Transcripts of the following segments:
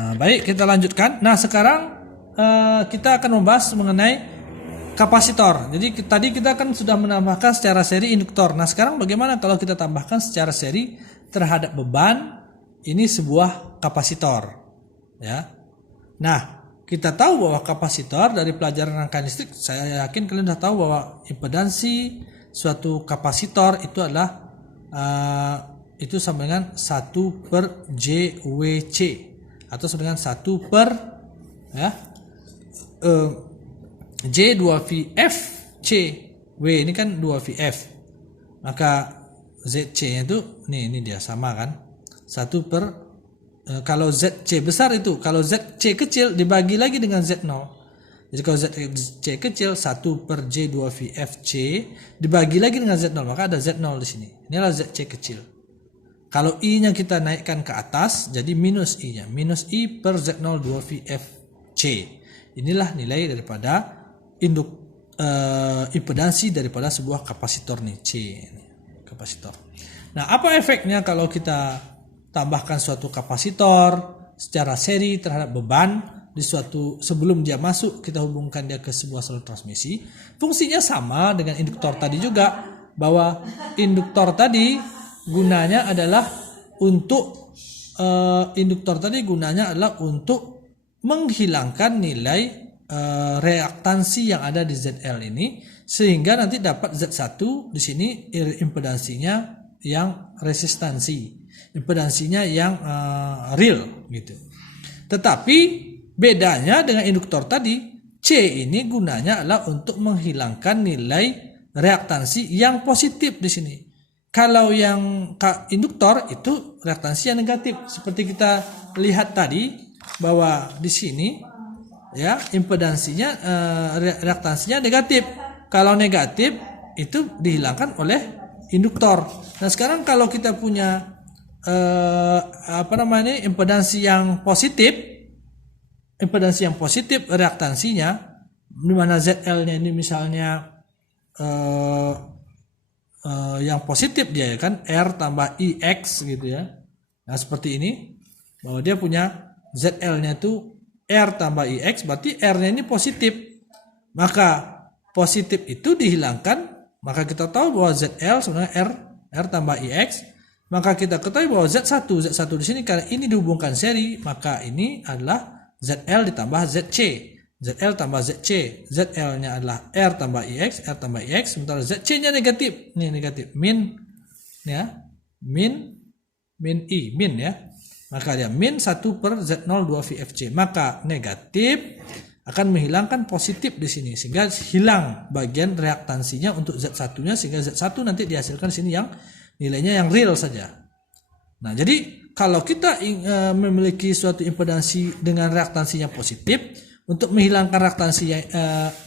Baik, kita lanjutkan. Nah, sekarang kita akan membahas mengenai kapasitor. Jadi tadi kita kan sudah menambahkan secara seri induktor. Nah, sekarang bagaimana kalau kita tambahkan secara seri terhadap beban ini sebuah kapasitor, ya. Nah, kita tahu bahwa kapasitor dari pelajaran rangkaian listrik, saya yakin kalian sudah tahu bahwa impedansi suatu kapasitor itu adalah itu sama dengan 1/JWC atau sama dengan 1 per ya, J 2VF C, W ini kan 2VF, maka ZC nya itu ini dia sama kan, 1 per kalau ZC besar itu, kalau ZC kecil dibagi lagi dengan Z0. Jadi kalau ZC kecil 1 per J 2VF C dibagi lagi dengan Z0, maka ada Z0 di sini. Inilah ZC kecil. Kalau I-nya kita naikkan ke atas, jadi minus I-nya. Minus I per Z0 2VF C. Inilah nilai daripada impedansi daripada sebuah kapasitor nih, C ini, kapasitor. Nah, apa efeknya kalau kita tambahkan suatu kapasitor secara seri terhadap beban di suatu, sebelum dia masuk kita hubungkan dia ke sebuah saluran transmisi? Fungsinya sama dengan induktor tadi juga, bahwa induktor tadi gunanya adalah untuk menghilangkan nilai reaktansi yang ada di ZL ini, sehingga nanti dapat Z1 di sini impedansinya yang resistansi, impedansinya yang real gitu. Tetapi bedanya dengan induktor tadi, C ini gunanya adalah untuk menghilangkan nilai reaktansi yang positif di sini. Kalau yang induktor itu reaktansi yang negatif, seperti kita lihat tadi bahwa di sini ya impedansinya reaktansinya negatif. Kalau negatif itu dihilangkan oleh induktor. Nah, sekarang kalau kita punya impedansi yang positif reaktansinya, di mana ZL-nya ini misalnya yang positif dia ya kan, R tambah IX gitu ya. Nah, seperti ini, bahwa dia punya ZL-nya itu R tambah IX, berarti R-nya ini positif. Maka positif itu dihilangkan, maka kita tahu bahwa ZL sebenarnya R tambah IX. Maka kita ketahui bahwa Z1 di sini karena ini dihubungkan seri, maka ini adalah ZL ditambah ZC. ZL tambah ZC, ZL-nya adalah R tambah IX, sementara ZC-nya negatif. Ini negatif, min ya. Min I, min ya. Maka dia min 1 per Z0 2VFC. Maka negatif akan menghilangkan positif di sini, sehingga hilang bagian reaktansinya untuk Z1-nya, sehingga Z1 nanti dihasilkan di sini yang nilainya yang real saja. Nah, jadi kalau kita memiliki suatu impedansi dengan reaktansinya positif, untuk menghilangkan reaktansi,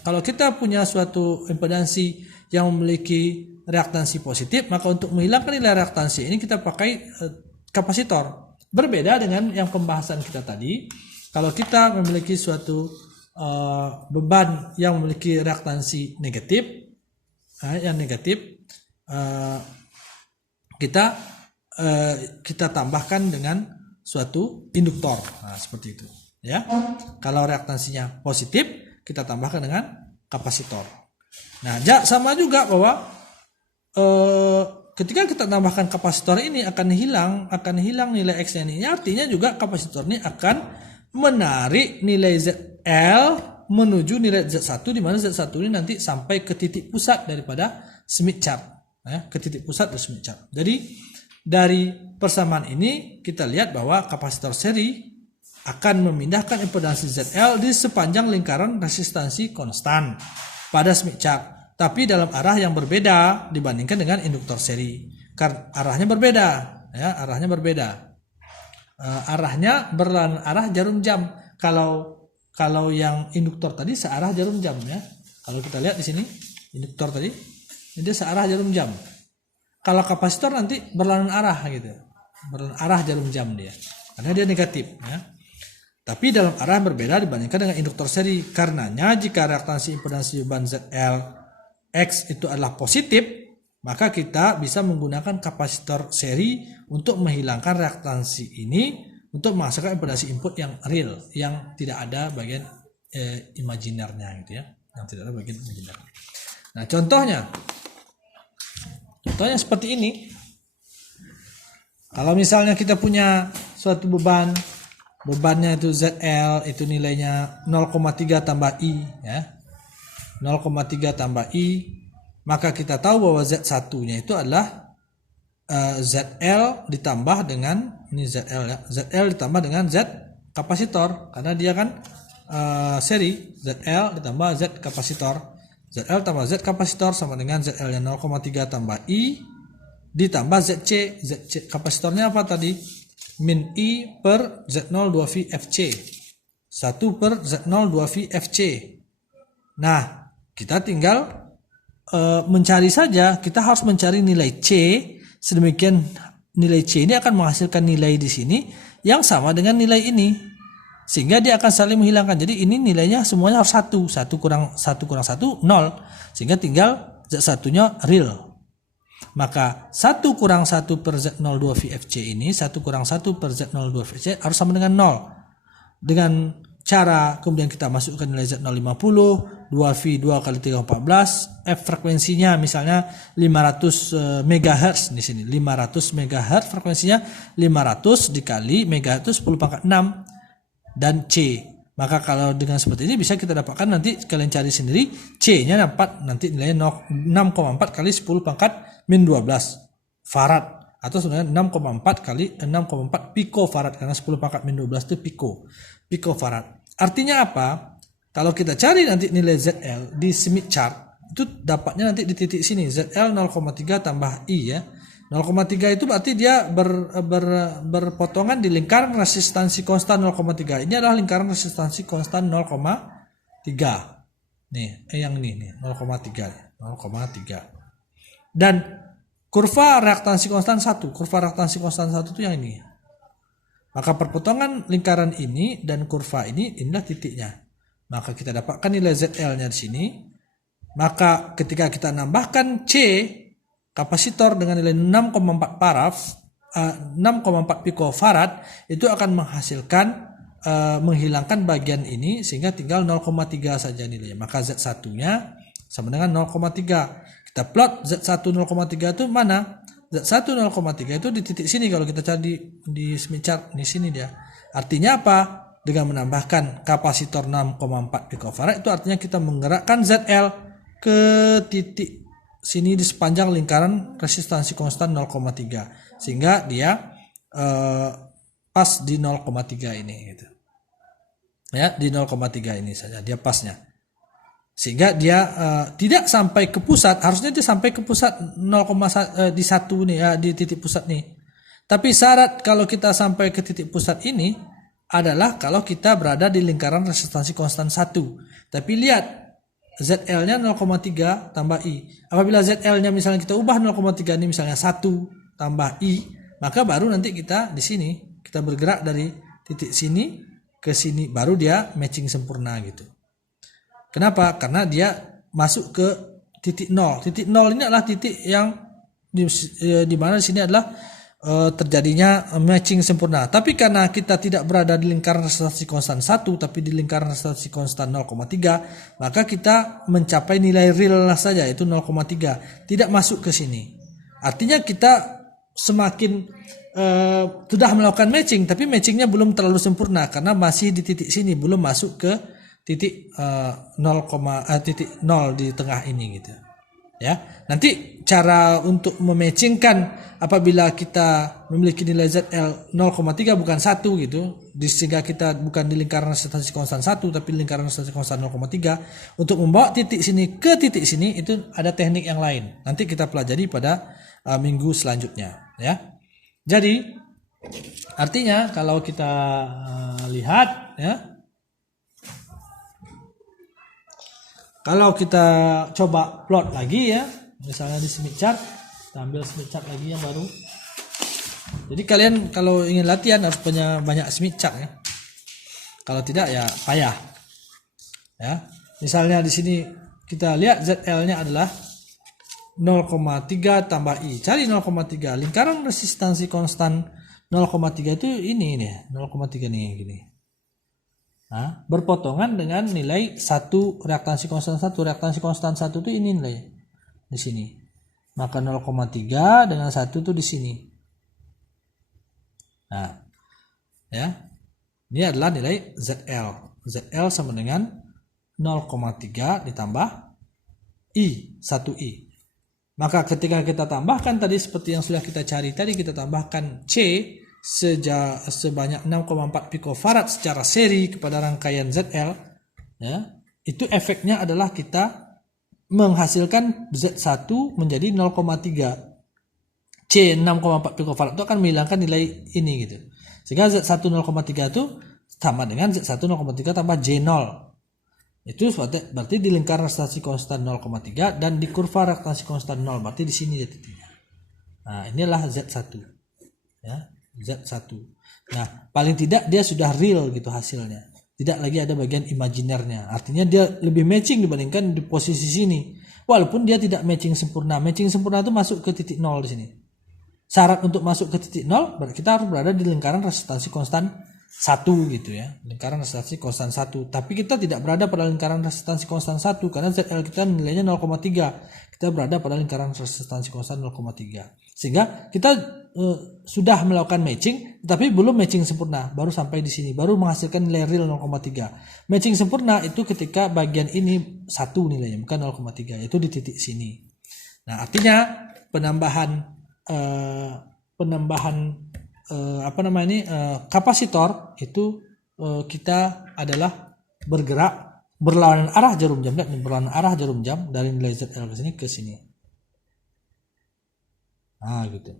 kalau kita punya suatu impedansi yang memiliki reaktansi positif, maka untuk menghilangkan nilai reaktansi ini kita pakai kapasitor. Berbeda dengan yang pembahasan kita tadi, kalau kita memiliki suatu beban yang memiliki reaktansi negatif, kita tambahkan dengan suatu induktor. Nah, seperti itu ya. Kalau reaktansinya positif, kita tambahkan dengan kapasitor. Nah, sama juga bahwa ketika kita tambahkan kapasitor ini akan hilang nilai X-nya ini. Artinya juga kapasitor ini akan menarik nilai ZL menuju nilai Z1, di mana Z1 ini nanti sampai ke titik pusat daripada Smith chart, ya, ke titik pusat dari Smith chart. Jadi dari persamaan ini kita lihat bahwa kapasitor seri akan memindahkan impedansi ZL di sepanjang lingkaran resistansi konstan pada Smith chart, tapi dalam arah yang berbeda dibandingkan dengan induktor seri. Karena arahnya berbeda, ya, arahnya berbeda. Arahnya berlawanan arah jarum jam. Kalau yang induktor tadi searah jarum jam ya. Kalau kita lihat di sini, induktor tadi ini searah jarum jam. Kalau kapasitor nanti berlawanan arah gitu. Berlawanan arah jarum jam dia. Karena dia negatif ya. Tapi dalam arah berbeda dibandingkan dengan induktor seri. Karenanya jika reaktansi impedansi beban ZL X itu adalah positif, maka kita bisa menggunakan kapasitor seri untuk menghilangkan reaktansi ini untuk menghasilkan impedans input yang real, yang tidak ada bagian imajinernya gitu ya, yang tidak ada bagian imajiner. Nah, contohnya seperti ini. Kalau misalnya kita punya suatu bebannya itu ZL, itu nilainya 0,3 tambah I ya. 0,3 tambah I, maka kita tahu bahwa Z1-nya itu adalah ZL ditambah dengan ini ZL ya. ZL ditambah dengan Z kapasitor, karena dia kan seri ZL ditambah Z kapasitor. ZL tambah Z kapasitor sama dengan ZL-nya 0,3 tambah I ditambah ZC. ZC kapasitornya apa tadi? Min I per Z0 2V FC. 1 per Z0 2V FC. Nah, kita tinggal mencari saja. Kita harus mencari nilai C. Sedemikian nilai C ini akan menghasilkan nilai di sini yang sama dengan nilai ini. Sehingga dia akan saling menghilangkan. Jadi ini nilainya semuanya harus 1. 1 kurang 1 kurang 1, 0. Sehingga tinggal Z1-nya real. Maka 1 kurang 1 per Z02 VFC ini, 1 kurang 1 per Z02 VFC harus sama dengan 0. Dengan cara kemudian kita masukkan nilai Z050, 2V 2 kali 3 14, F frekuensinya misalnya 500 MHz di sini. 500 MHz frekuensinya 500 dikali MHz 10 pangkat 6 dan C. Maka kalau dengan seperti ini bisa kita dapatkan, nanti kalian cari sendiri, C-nya dapat nanti nilainya 6,4 kali 10 pangkat min 12 farad, atau sebenarnya 6,4 kali 6,4 picofarad, karena 10 pangkat min 12 itu picofarad. Artinya apa? Kalau kita cari nanti nilai ZL di Smith chart, itu dapatnya nanti di titik sini, ZL 0,3 tambah I ya. 0,3 itu berarti dia berpotongan di lingkaran resistansi konstan 0,3. Ini adalah lingkaran resistansi konstan 0,3. Nih, yang ini nih 0,3. Dan kurva reaktansi konstan 1. Kurva reaktansi konstan 1 itu yang ini. Maka perpotongan lingkaran ini dan kurva ini, inilah titiknya. Maka kita dapatkan nilai ZL-nya di sini. Maka ketika kita nambahkan C kapasitor dengan nilai 6,4 picofarad, itu akan menghasilkan menghilangkan bagian ini, sehingga tinggal 0,3 saja nilainya. Maka Z1-nya sama dengan 0,3. Kita plot Z1 0,3 itu mana? Z1 0,3 itu di titik sini kalau kita cari di Smith chart, di sini dia. Artinya apa? Dengan menambahkan kapasitor 6,4 picofarad itu artinya kita menggerakkan ZL ke titik sini di sepanjang lingkaran resistansi konstan 0,3, sehingga dia pas di 0,3 ini gitu. Ya, di 0,3 ini saja dia pasnya. Sehingga dia tidak sampai ke pusat, harusnya dia sampai ke pusat 0,1 di 1 nih ya, di titik pusat nih. Tapi syarat kalau kita sampai ke titik pusat ini adalah kalau kita berada di lingkaran resistansi konstan 1. Tapi lihat ZL-nya 0,3 tambah I. Apabila ZL-nya misalnya kita ubah 0,3 ini misalnya 1 tambah I, maka baru nanti kita di sini kita bergerak dari titik sini ke sini, baru dia matching sempurna gitu. Kenapa? Karena dia masuk ke titik 0. Titik 0 ini adalah titik yang di mana di sini adalah terjadinya matching sempurna. Tapi karena kita tidak berada di lingkaran resistansi konstan 1 tapi di lingkaran resistansi konstan 0,3, maka kita mencapai nilai real saja, yaitu 0,3, tidak masuk ke sini. Artinya kita semakin sudah melakukan matching, tapi matchingnya belum terlalu sempurna karena masih di titik sini, belum masuk ke titik 0 di tengah ini gitu. Ya, nanti cara untuk mematchingkan apabila kita memiliki nilai ZL 0,3 bukan 1 gitu, sehingga kita bukan di lingkaran resistansi konstan 1 tapi lingkaran resistansi konstan 0,3, untuk membawa titik sini ke titik sini itu ada teknik yang lain. Nanti kita pelajari pada minggu selanjutnya ya. Jadi artinya kalau kita lihat ya, kalau kita coba plot lagi ya, misalnya di Smith chart, kita ambil Smith chart lagi yang baru. Jadi kalian kalau ingin latihan harus punya banyak Smith chart ya. Kalau tidak ya payah. Ya, misalnya di sini kita lihat ZL-nya adalah 0,3 tambah I. Cari 0,3. Lingkaran resistansi konstan 0,3 itu ini nih, 0,3 nih gini. Nah, berpotongan dengan nilai 1 reaktansi konstan 1. Reaktansi konstan 1 itu ini nilai di sini. Maka 0,3 dengan 1 itu di sini. Nah, ya. Ini adalah nilai ZL. ZL sama dengan 0,3 ditambah I, 1I. Maka ketika kita tambahkan tadi seperti yang sudah kita cari tadi, kita tambahkan C sebanyak 6,4 picofarad secara seri kepada rangkaian ZL, ya, itu efeknya adalah kita menghasilkan Z1 menjadi 0,3. C 6,4 picofarad itu akan menghilangkan nilai ini gitu. Sehingga Z1 0,3 itu sama dengan Z1 0,3 tambah J0. Itu berarti di lingkaran reaktasi konstan 0,3 dan di kurva reaktasi konstan 0, berarti di sini dia titiknya. Nah, inilah Z1. Ya, Z1. Nah, paling tidak dia sudah real gitu hasilnya. Tidak lagi ada bagian imajinernya. Artinya dia lebih matching dibandingkan di posisi sini. Walaupun dia tidak matching sempurna. Matching sempurna itu masuk ke titik 0 di sini. Syarat untuk masuk ke titik 0 berarti kita harus berada di lingkaran resistasi konstan 1 gitu ya. Lingkaran resistasi konstan 1. Tapi kita tidak berada pada lingkaran resistasi konstan 1 karena ZL kita nilainya 0,3. Kita berada pada lingkaran resistasi konstan 0,3. Sehingga kita sudah melakukan matching tapi belum matching sempurna. Baru sampai di sini, baru menghasilkan nilai real 0,3. Matching sempurna itu ketika bagian ini 1 nilainya, bukan 0,3, yaitu di titik sini. Nah, artinya penambahan kapasitor itu kita adalah bergerak berlawanan arah jarum jam, dan berlawanan arah jarum jam dari nilai ZL ke sini ke sini. Nah, gitu.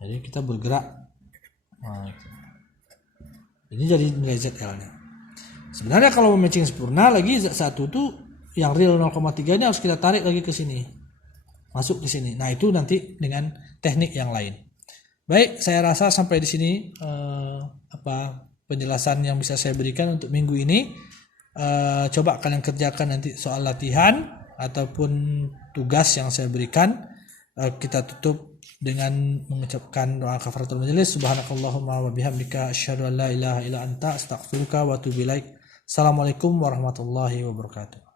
Jadi kita bergerak. Nah, gitu. Ini jadi nilai ZL-nya. Sebenarnya kalau matching sempurna lagi Z1 itu yang real 0,3 ini harus kita tarik lagi ke sini. Masuk ke sini. Nah, itu nanti dengan teknik yang lain. Baik, saya rasa sampai di sini penjelasan yang bisa saya berikan untuk minggu ini. Coba kalian kerjakan nanti soal latihan ataupun tugas yang saya berikan. Kita tutup dengan mengucapkan doa kafaratul majelis. Subhanakallahumma wa bihamdika asyhadu an la ilaha illa anta astaghfiruka wa atubu ilaik. Assalamualaikum warahmatullahi wabarakatuh.